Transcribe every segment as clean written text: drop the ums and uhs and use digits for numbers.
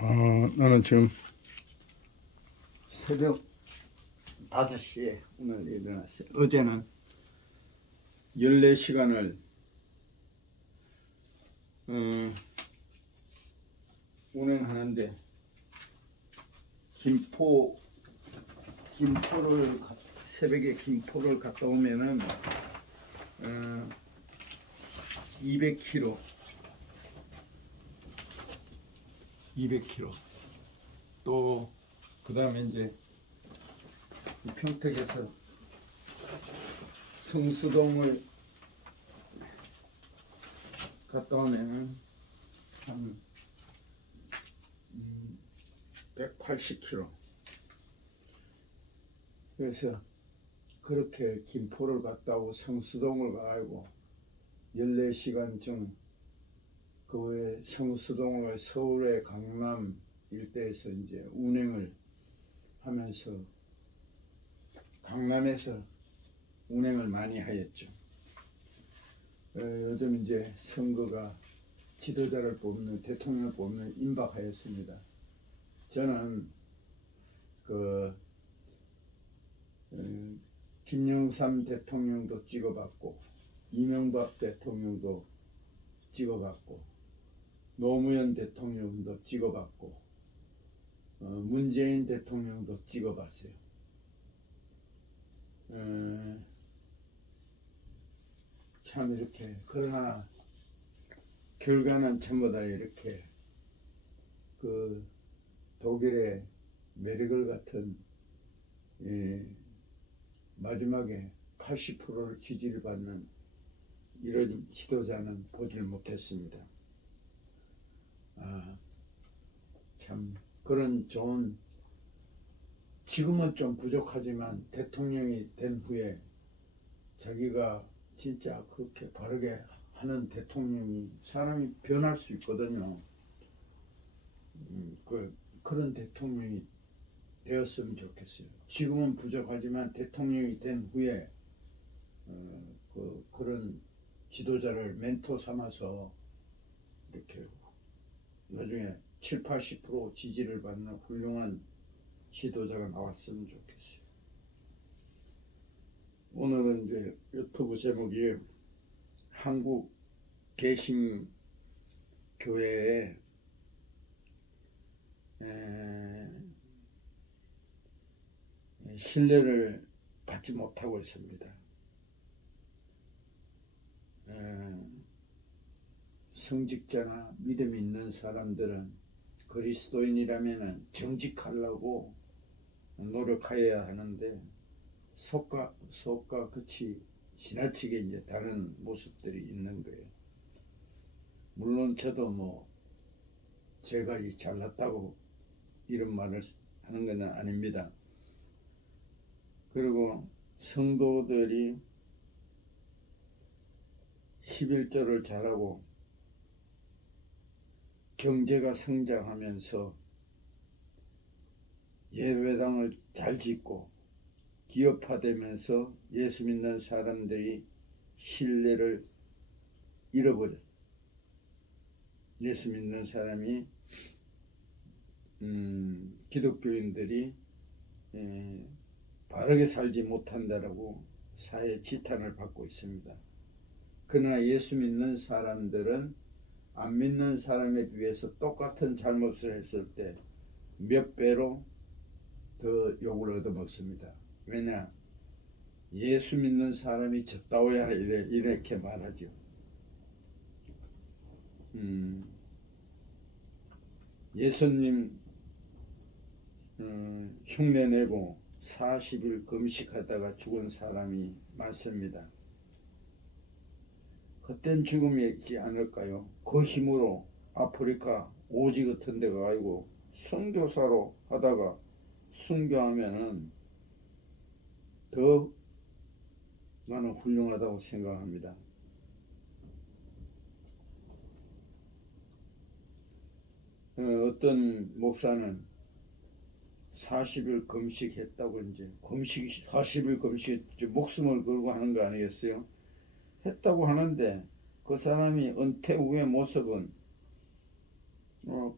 나는 지금 새벽 5시에 오늘 일어났어요. 어제는 14시간을 운행하는데 새벽에 김포를 갔다 오면은 200km 또 그 다음에 이제 평택에서 성수동을 갔다 오면은 한 180km. 그래서 그렇게 김포를 갔다 오고 성수동을 가고 14시간쯤 그 후에 성수동을 서울의 강남 일대에서 이제 운행을 하면서 강남에서 운행을 많이 하였죠. 요즘 이제 선거가 지도자를 뽑는, 대통령을 뽑는 임박하였습니다. 저는 김영삼 대통령도 찍어봤고 이명박 대통령도 찍어봤고 노무현 대통령도 찍어봤고 문재인 대통령도 찍어봤어요. 참 이렇게, 그러나 결과는 전부 다 이렇게 그 독일의 메르켈 같은 마지막에 80%를 지지를 받는 이런 지도자는 보질 못했습니다. 참 그런 좋은, 지금은 좀 부족하지만 대통령이 된 후에 자기가 진짜 그렇게 바르게 하는 대통령이, 사람이 변할 수 있거든요. 그런 대통령이 되었으면 좋겠어요. 지금은 부족하지만 대통령이 된 후에 그런 지도자를 멘토 삼아서 이렇게 나중에 70~80% 지지를 받는 훌륭한 지도자가 나왔으면 좋겠어요. 오늘은 이제 유튜브 제목이 한국 개신교회에 신뢰를 받지 못하고 있습니다. 성직자나 믿음 있는 사람들은 그리스도인이라면 정직하려고 노력해야 하는데 속과 끝이 지나치게 이제 다른 모습들이 있는 거예요. 물론 저도 제가 잘났다고 이런 말을 하는 건 아닙니다. 그리고 성도들이 11조를 잘하고 경제가 성장하면서 예배당을 잘 짓고 기업화되면서 예수 믿는 사람들이 신뢰를 잃어버려. 예수 믿는 사람이 기독교인들이 바르게 살지 못한다라고 사회 지탄을 받고 있습니다. 그러나 예수 믿는 사람들은 안 믿는 사람에 비해서 똑같은 잘못을 했을 때 몇 배로 더 욕을 얻어먹습니다. 왜냐? 예수 믿는 사람이 졌다오야 이렇게 말하죠. 예수님 흉내내고 40일 금식하다가 죽은 사람이 많습니다. 헛된 죽음이지 않을까요? 그 힘으로 아프리카 오지 같은 데 가고 선교사로 하다가 순교하면은 더 나는 훌륭하다고 생각합니다. 어떤 목사는 40일 금식했다고, 이제 40일 금식 목숨을 걸고 하는 거 아니겠어요? 했다고 하는데 그 사람이 은퇴 후의 모습은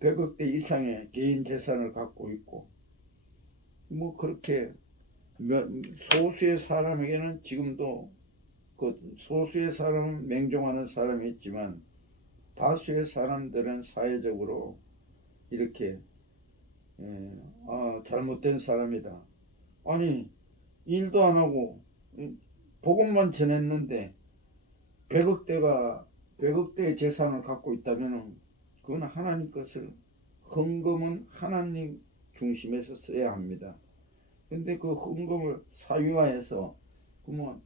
100억 대 이상의 개인 재산을 갖고 있고, 뭐 그렇게 소수의 사람에게는 지금도 그 소수의 사람은 맹종하는 사람이 있지만 다수의 사람들은 사회적으로 이렇게 잘못된 사람이다. 아니, 일도 안 하고 복음만 전했는데 100억대의 재산을 갖고 있다면 그건 하나님 것을, 헌금은 하나님 중심에서 써야 합니다. 근데 그 헌금을 사유화해서, 그러면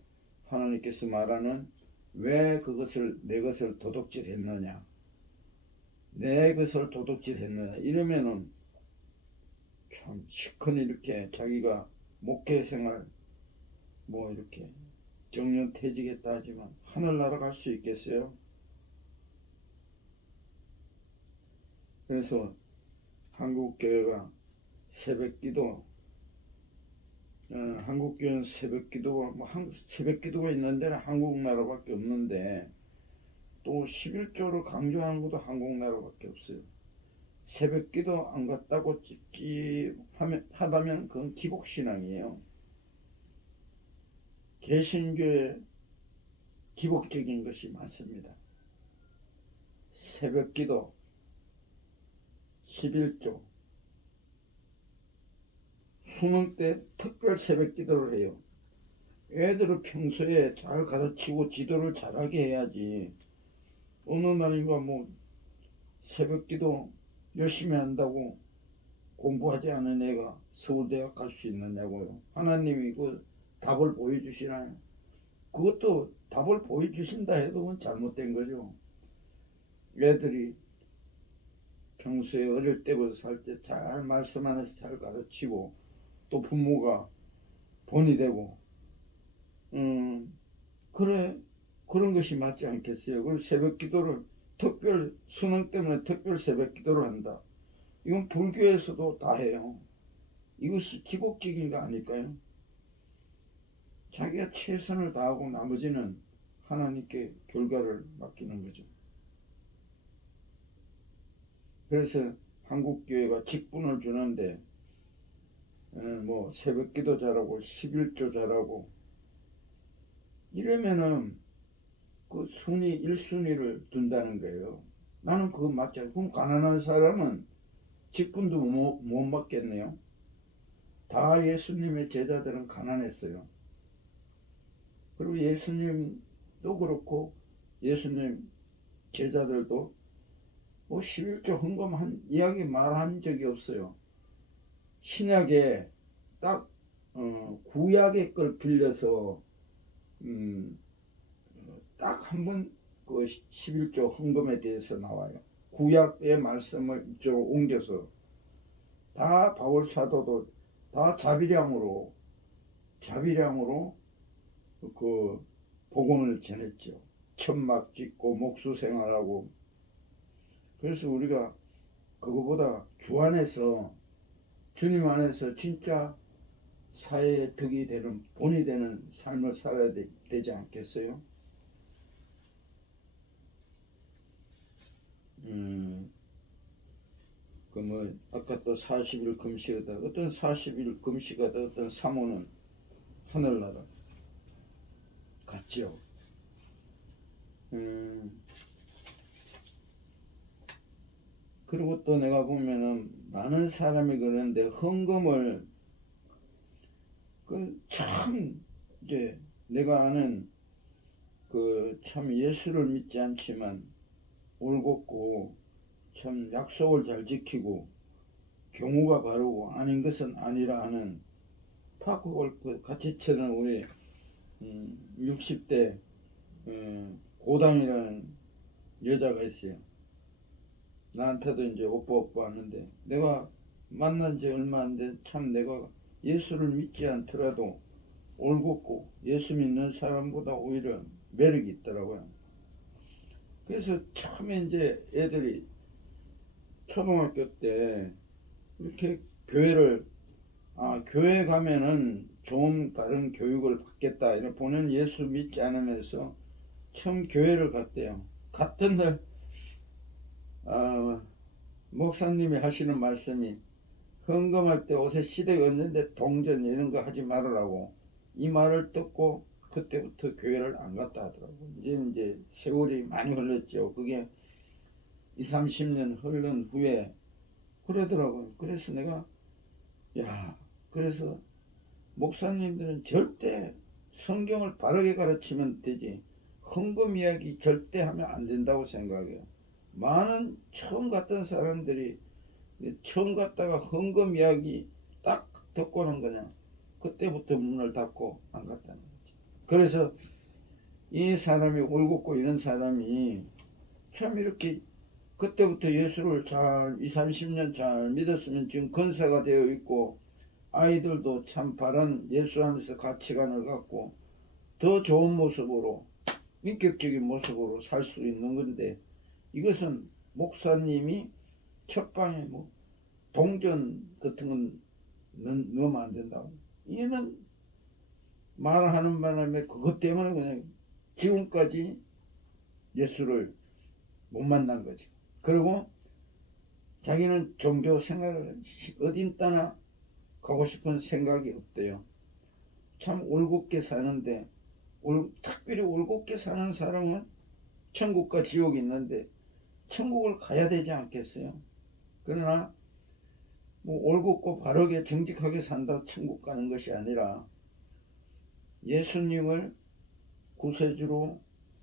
하나님께서 말하는 왜 그것을 내 것을 도둑질했느냐, 내 것을 도둑질했느냐 이러면은 참 시큰 이렇게 자기가 목회 생활 뭐 이렇게 정년퇴직했다 하지만 하늘나라 갈 수 있겠어요? 그래서 한국교회가 새벽기도, 한국교회는 새벽기도가 새벽기도가 있는 데는 한국나라밖에 없는데 또 11조를 강조하는 것도 한국나라밖에 없어요. 새벽기도 안 갔다고 하다면 그건 기복신앙이에요. 개신교에 기복적인 것이 많습니다. 새벽기도, 11조, 수능 때 특별 새벽기도를 해요. 애들을 평소에 잘 가르치고 지도를 잘하게 해야지. 어느 날인가 뭐 새벽기도 열심히 한다고 공부하지 않은 애가 서울대학 갈 수 있느냐고요. 하나님이 그 답을 보여주시나요? 그것도 답을 보여주신다 해도 그건 잘못된 거죠. 애들이 평소에 어릴 때부터 살 때 잘 말씀 안에서 잘 가르치고 또 부모가 본이 되고 그래, 그런 것이 맞지 않겠어요? 그리고 새벽 기도를 특별 수능 때문에 특별 새벽 기도를 한다. 이건 불교에서도 다 해요. 이것이 기복적인 거 아닐까요? 자기가 최선을 다하고 나머지는 하나님께 결과를 맡기는 거죠. 그래서 한국교회가 직분을 주는데 뭐 새벽기도 잘하고 11조 잘하고 이러면은 그 순위 1순위를 둔다는 거예요. 나는 그거 맞지 않아요. 그럼 가난한 사람은 직분도 못 맡겠네요. 다 예수님의 제자들은 가난했어요. 그리고 예수님도 그렇고 예수님 제자들도 뭐 11조 헌금한 이야기 말한 적이 없어요. 신약에 딱 구약의 걸 빌려서 딱 한 번 그 11조 헌금에 대해서 나와요. 구약의 말씀을 이쪽으로 옮겨서 다 바울 사도도 다 자비량으로 그 복음을 전했죠. 천막 짓고 목수 생활하고. 그래서 우리가 그거보다 주 안에서, 주님 안에서 진짜 사회에 덕이 되는, 본이 되는 삶을 살아야 되지 않겠어요? 그 뭐 아까 또 40일 금식하다, 어떤 40일 금식하다, 어떤 사모는 하늘나라 갔죠. 그리고 또 내가 보면은 많은 사람이 그러는데 헌금을 그 참 이제 내가 아는 그 참 예수를 믿지 않지만 올곧고 참 약속을 잘 지키고 경우가 바르고 아닌 것은 아니라 하는 파크골프 같이 치는 우리 60대 고담이라는 여자가 있어요. 나한테도 이제 오빠 하는데 내가 만난 지 얼마 안 돼 참 내가 예수를 믿지 않더라도 올곧고 예수 믿는 사람보다 오히려 매력이 있더라고요. 그래서 처음에 이제 애들이 초등학교 때 이렇게 교회 가면은 좀 다른 교육을 받겠다 이런 보는 예수 믿지 않으면서 처음 교회를 갔대요. 갔던 날 목사님이 하시는 말씀이 헌금할 때 옷에 시댁 없는데 동전 이런 거 하지 말으라고 이 말을 듣고 그때부터 교회를 안 갔다 하더라고. 이제 세월이 많이 흘렀죠. 그게 2, 30년 흐른 후에 그러더라고요. 그래서 내가 야, 그래서 목사님들은 절대 성경을 바르게 가르치면 되지 헌금 이야기 절대 하면 안 된다고 생각해요. 많은 처음 갔던 사람들이 처음 갔다가 헌금 이야기 딱 듣고는 그냥 그때부터 문을 닫고 안 갔다는 거지. 그래서 이 사람이 올곧고 이런 사람이 참 이렇게 그때부터 예수를 잘 2, 30년 잘 믿었으면 지금 건사가 되어 있고 아이들도 참 바른 예수 안에서 가치관을 갖고 더 좋은 모습으로 인격적인 모습으로 살 수 있는 건데 이것은 목사님이 첫방에 뭐 동전 같은 건 넣으면 안 된다고. 얘는 말하는 바람에 그것 때문에 그냥 지금까지 예수를 못 만난 거지. 그리고 자기는 종교 생활을 어딘 따나 가고 싶은 생각이 없대요. 참 올곧게 사는데 특별히 올곧게 사는 사람은 천국과 지옥이 있는데 천국을 가야 되지 않겠어요? 그러나 뭐 올곧고 바르게 정직하게 산다고 천국 가는 것이 아니라 예수님을 구세주로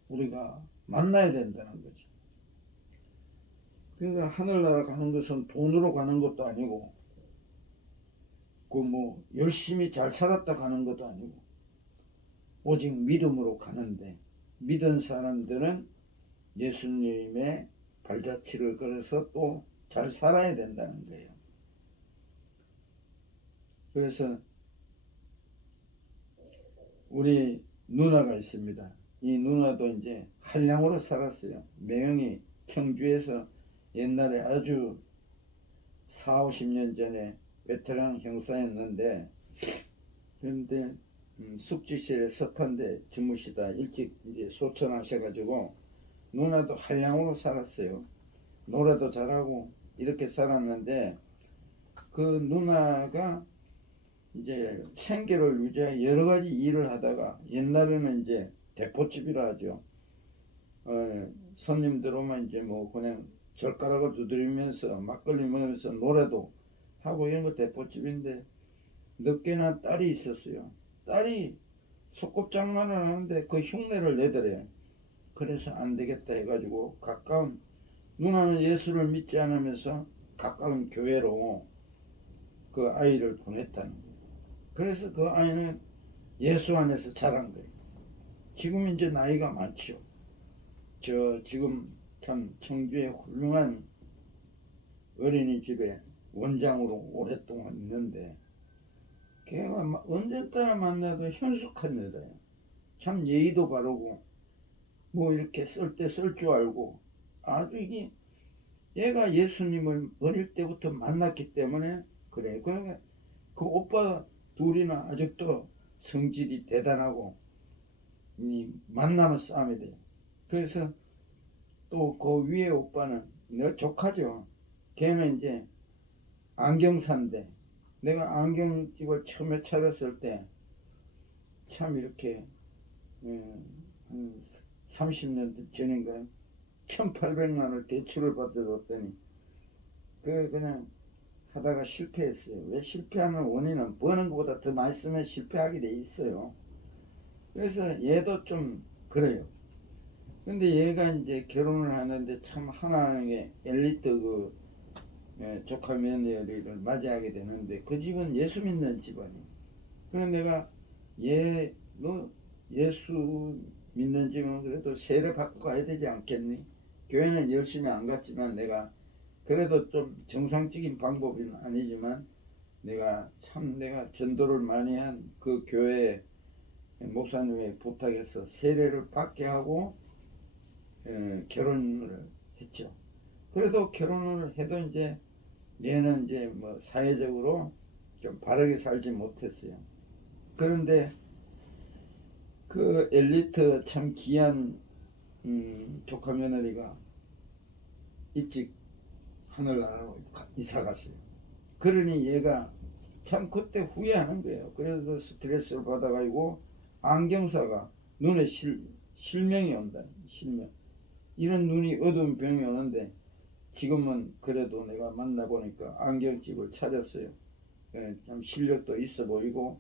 우리가 만나야 된다는 거죠. 그러니까 하늘나라 가는 것은 돈으로 가는 것도 아니고 그 뭐 열심히 잘 살았다 가는 것도 아니고 오직 믿음으로 가는데 믿은 사람들은 예수님의 발자취를 걸어서 또 잘 살아야 된다는 거예요. 그래서 우리 누나가 있습니다. 이 누나도 이제 한량으로 살았어요. 매형이 청주에서 옛날에 아주 4, 50년 전에 베테랑 형사였는데 그런데 숙직실에 섭한데 주무시다 일찍 이제 소천하셔가지고 누나도 한량으로 살았어요. 노래도 잘하고 이렇게 살았는데 그 누나가 이제 생계를 유지하기 여러 가지 일을 하다가 옛날에는 이제 대포집이라 하죠. 손님들 오면 이제 뭐 그냥 젓가락을 두드리면서 막걸리 먹으면서 노래도 하고 이런 거 대포집인데 늦게나 딸이 있었어요. 딸이 소꿉장난을 하는데 그 흉내를 내더래요. 그래서 안 되겠다 해가지고 가까운 누나는 예수를 믿지 않으면서 가까운 교회로 그 아이를 보냈다는 거예요. 그래서 그 아이는 예수 안에서 자란 거예요. 지금 이제 나이가 많죠. 저 지금 참 청주에 훌륭한 어린이집에 원장으로 오랫동안 있는데 걔가 언제 따라 만나도 현숙한 여자예요. 참 예의도 바르고 뭐 이렇게 쓸 때 쓸 줄 알고 아주 이게 얘가 예수님을 어릴 때부터 만났기 때문에 그래. 그러니까 그 오빠 둘이나 아직도 성질이 대단하고 이 만나면 싸움이 돼요. 그래서 또 그 위에 오빠는 내 조카죠. 걔는 이제 안경사인데 내가 안경집을 처음에 차렸을 때 참 이렇게 한 30년 전인가 1,800만 원을 대출을 받아줬더니 그냥 하다가 실패했어요. 왜 실패하는 원인은 버는 것보다 더 많이 쓰면 실패하게 돼 있어요. 그래서 얘도 좀 그래요. 근데 얘가 이제 결혼을 하는데 참 하나의 엘리트 그 조카 며느리를 맞이하게 되는데 그 집은 예수 믿는 집안이에요. 그래서 내가 너 예수 믿는 집은 그래도 세례 받고 가야 되지 않겠니? 교회는 열심히 안 갔지만 내가 그래도 좀 정상적인 방법은 아니지만 내가 전도를 많이 한 그 교회 목사님의 부탁해서 세례를 받게 하고 결혼을 했죠. 그래도 결혼을 해도 이제 얘는 이제 뭐 사회적으로 좀 바르게 살지 못했어요. 그런데 그 엘리트 참 귀한 조카 며느리가 일찍 하늘나라로 이사 갔어요. 그러니 얘가 참 그때 후회하는 거예요. 그래서 스트레스를 받아가지고 안경사가 눈에 실명이 온다. 실명. 이런 눈이 어두운 병이 오는데 지금은 그래도 내가 만나보니까 안경집을 찾았어요. 참 실력도 있어 보이고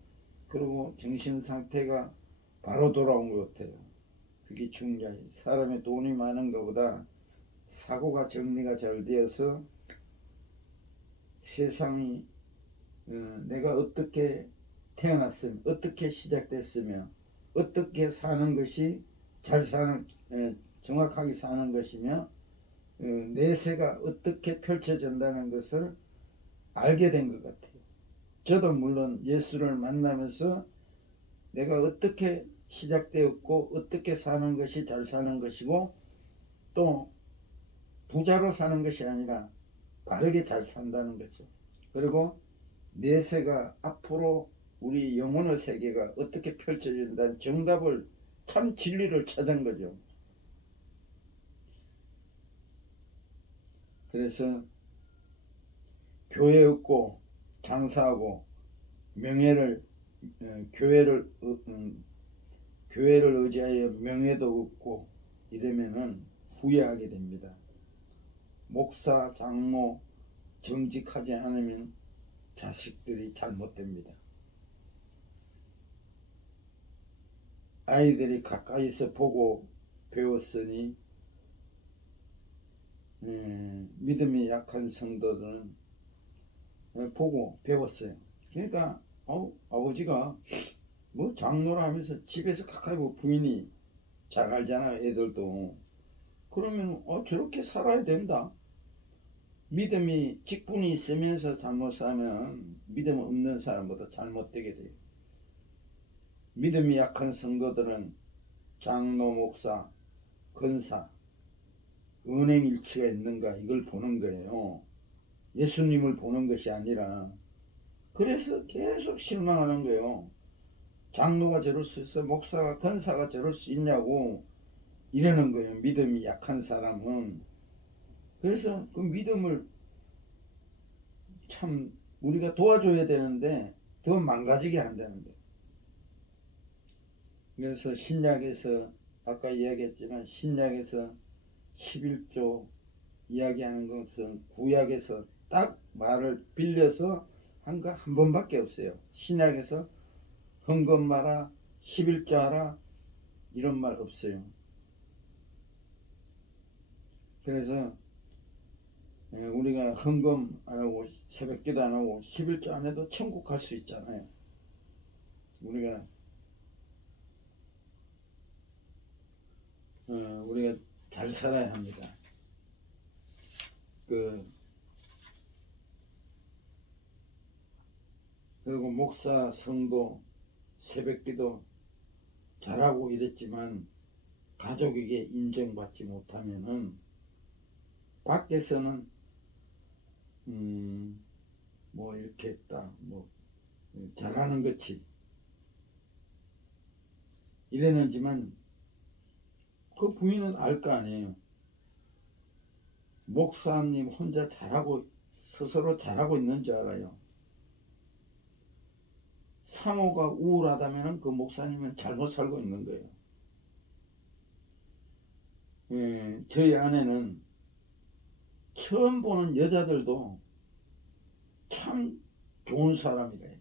그리고 정신 상태가 바로 돌아온 것 같아요. 그게 중요해요. 사람의 돈이 많은 것보다 사고가 정리가 잘 되어서 세상이 내가 어떻게 태어났으면 어떻게 시작됐으며 어떻게 사는 것이 잘 사는 정확하게 사는 것이며 내세가 어떻게 펼쳐진다는 것을 알게 된 것 같아요. 저도 물론 예수를 만나면서 내가 어떻게 시작되었고 어떻게 사는 것이 잘 사는 것이고 또 부자로 사는 것이 아니라 바르게 잘 산다는 거죠. 그리고 내세가 앞으로 우리 영혼의 세계가 어떻게 펼쳐진다는 정답을 참 진리를 찾은 거죠. 그래서 교회 얻고 장사하고 명예를 교회를 의지하여 명예도 얻고 이러면은 후회하게 됩니다. 목사, 장모 정직하지 않으면 자식들이 잘못됩니다. 아이들이 가까이서 보고 배웠으니 믿음이 약한 성도들은 보고 배웠어요. 그러니까 아버지가 뭐 장로라 하면서 집에서 가까이 보고 부인이 잘 알잖아요. 애들도. 그러면 저렇게 살아야 된다. 믿음이 직분이 있으면서 잘못 사면 믿음 없는 사람보다 잘못되게 돼요. 믿음이 약한 성도들은 장로, 목사, 권사, 은행일치가 있는가 이걸 보는 거예요. 예수님을 보는 것이 아니라. 그래서 계속 실망하는 거예요. 장로가 저럴 수 있어, 목사가 권사가 저럴 수 있냐고 이러는 거예요. 믿음이 약한 사람은. 그래서 그 믿음을 참 우리가 도와줘야 되는데 더 망가지게 한다는 거예요. 그래서 신약에서 아까 이야기했지만 신약에서 11조 이야기하는 것은 구약에서 딱 말을 빌려서 한 거 한 번밖에 없어요. 신약에서 헌금 마라 11조 하라 이런 말 없어요. 그래서 우리가 헌금 안 하고 새벽기도 안 하고 11조 안 해도 천국 갈 수 있잖아요. 우리가 잘 살아야 합니다. 그리고 목사, 성도, 새벽기도 잘하고 이랬지만 가족에게 인정받지 못하면은 밖에서는 뭐 이렇게 했다, 뭐 잘하는 것이 이랬는지만 그 부인은 알 거 아니에요. 목사님 혼자 잘하고 스스로 잘하고 있는 줄 알아요. 사모가 우울하다면 그 목사님은 잘못 살고 있는 거예요. 저희 아내는 처음 보는 여자들도 참 좋은 사람이래.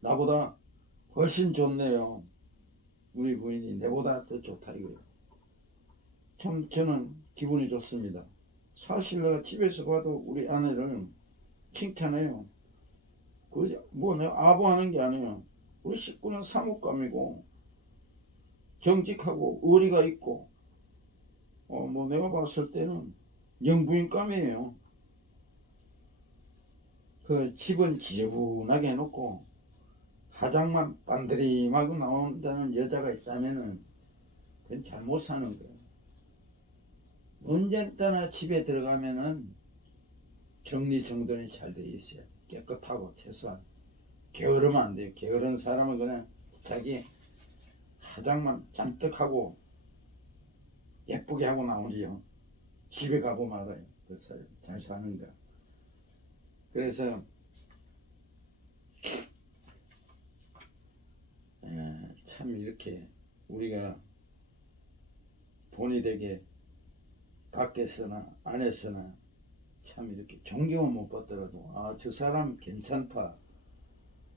나보다 훨씬 좋네요. 우리 부인이 내보다 더 좋다 이거예요. 참 저는 기분이 좋습니다. 사실 내가 집에서 봐도 우리 아내를 칭찬해요. 뭐 내가 아부하는 게 아니에요. 우리 식구는 사목감이고 정직하고 의리가 있고 뭐 내가 봤을 때는 영부인감이에요. 그 집은 지저분하게 해놓고 화장만 반드림하고 나온다는 여자가 있다면은 그건 잘못 사는 거예요. 언제나 집에 들어가면은 정리정돈이 잘 돼 있어요. 깨끗하고 최소한 게으르면 안 돼요. 게으른 사람은 그냥 자기 화장만 잔뜩 하고 예쁘게 하고 나오지요. 집에 가고 말아요. 그 사람 잘 사는가. 그래서 참 이렇게 우리가 돈이 되게 밖에서나 안에서나 참 이렇게 존경을 못 받더라도 저 사람 괜찮다,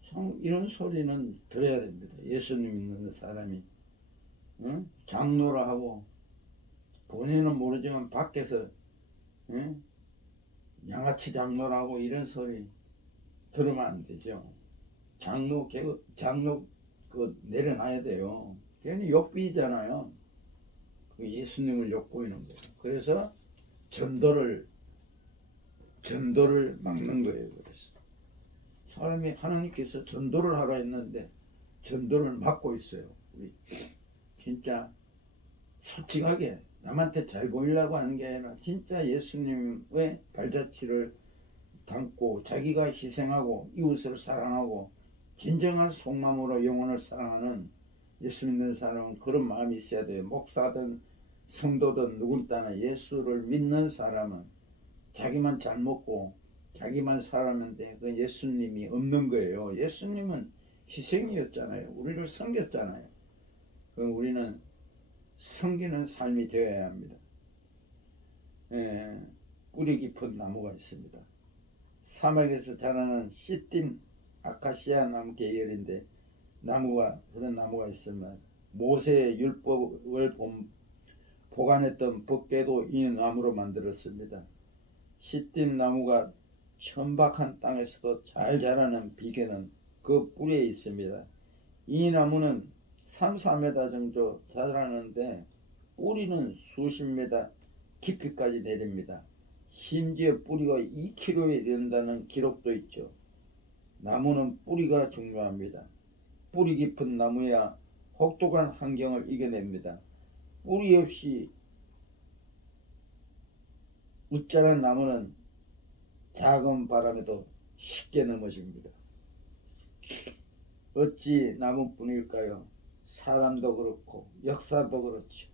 참 이런 소리는 들어야 됩니다. 예수님 믿는 사람이 장로라 하고 본인은 모르지만 밖에서 양아치 장로라고 이런 소리 들으면 안 되죠. 장로 내려놔야 돼요. 괜히 욕비잖아요. 그 예수님을 욕보이는 거예요. 그래서 전도를 막는 거예요. 그래서 사람이 하나님께서 전도를 하라 했는데 전도를 막고 있어요. 우리 진짜 솔직하게 남한테 잘 보이려고 하는 게 아니라 진짜 예수님의 발자취를 담고 자기가 희생하고 이웃을 사랑하고 진정한 속마음으로 영혼을 사랑하는 예수 믿는 사람은 그런 마음이 있어야 돼요. 목사든 성도든 누군가나 예수를 믿는 사람은 자기만 잘 먹고 자기만 살았는데 그 예수님이 없는 거예요. 예수님은 희생이었잖아요. 우리를 섬겼잖아요. 그럼 우리는 섬기는 삶이 되어야 합니다. 뿌리 깊은 나무가 있습니다. 사막에서 자라는 시딤 아카시아 나무 계열인데 그런 나무가 있으면 모세의 율법을 보관했던 법궤도 이 나무로 만들었습니다. 시딤 나무가 천박한 땅에서도 잘 자라는 비결은 그 뿌리에 있습니다. 이 나무는 3, 4m 정도 자라는데 뿌리는 수십 m 깊이까지 내립니다. 심지어 뿌리가 2km에 이른다는 기록도 있죠. 나무는 뿌리가 중요합니다. 뿌리 깊은 나무야 혹독한 환경을 이겨냅니다. 뿌리 없이 웃자란 나무는 작은 바람에도 쉽게 넘어집니다. 어찌 나무뿐일까요? 사람도 그렇고 역사도 그렇죠.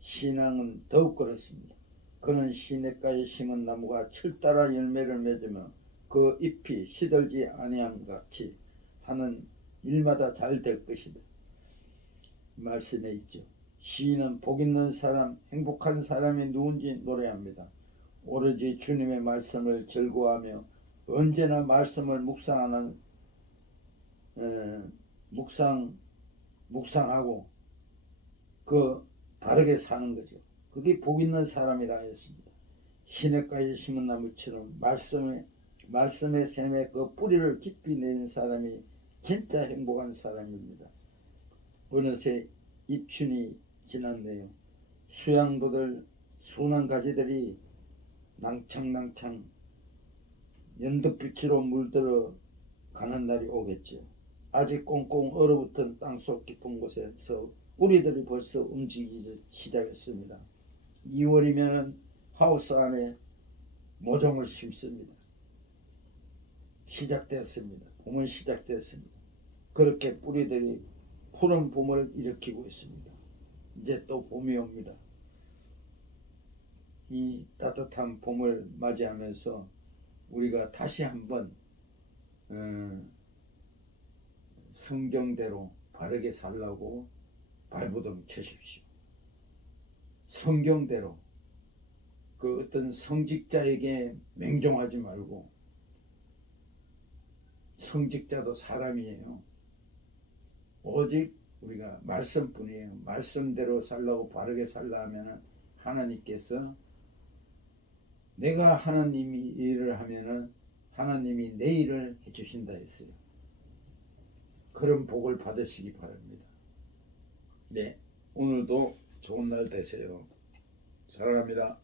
신앙은 더욱 그렇습니다. 그는 시냇가에 심은 나무가 철따라 열매를 맺으며 그 잎이 시들지 아니함 같이 하는 일마다 잘 될 것이다. 말씀에 있죠. 시인은 복 있는 사람, 행복한 사람이 누군지 노래합니다. 오로지 주님의 말씀을 즐거워하며 언제나 말씀을 묵상하고 그 바르게 사는 거죠. 그게 복 있는 사람이라 했습니다. 시냇가에 심은 나무처럼 말씀의 샘에 그 뿌리를 깊이 내린 사람이 진짜 행복한 사람입니다. 어느새 입춘이 지났네요. 수양도들 순한 가지들이 낭창낭창 연두빛으로 물들어 가는 날이 오겠죠. 아직 꽁꽁 얼어붙은 땅속 깊은 곳에서 뿌리들이 벌써 움직이기 시작했습니다. 2월이면 하우스 안에 모종을 심습니다. 시작되었습니다. 봄은 시작되었습니다. 그렇게 뿌리들이 푸른 봄을 일으키고 있습니다. 이제 또 봄이 옵니다. 이 따뜻한 봄을 맞이하면서 우리가 다시 한번 성경대로 바르게 살라고 발부둥 쳐십시오. 성경대로 그 어떤 성직자에게 맹종하지 말고, 성직자도 사람이에요. 오직 우리가 말씀뿐이에요. 말씀대로 살라고 바르게 살라 하면은 하나님께서 내가 하나님이 일을 하면은 하나님이 내 일을 해주신다 했어요. 그런 복을 받으시기 바랍니다. 네, 오늘도 좋은 날 되세요. 사랑합니다.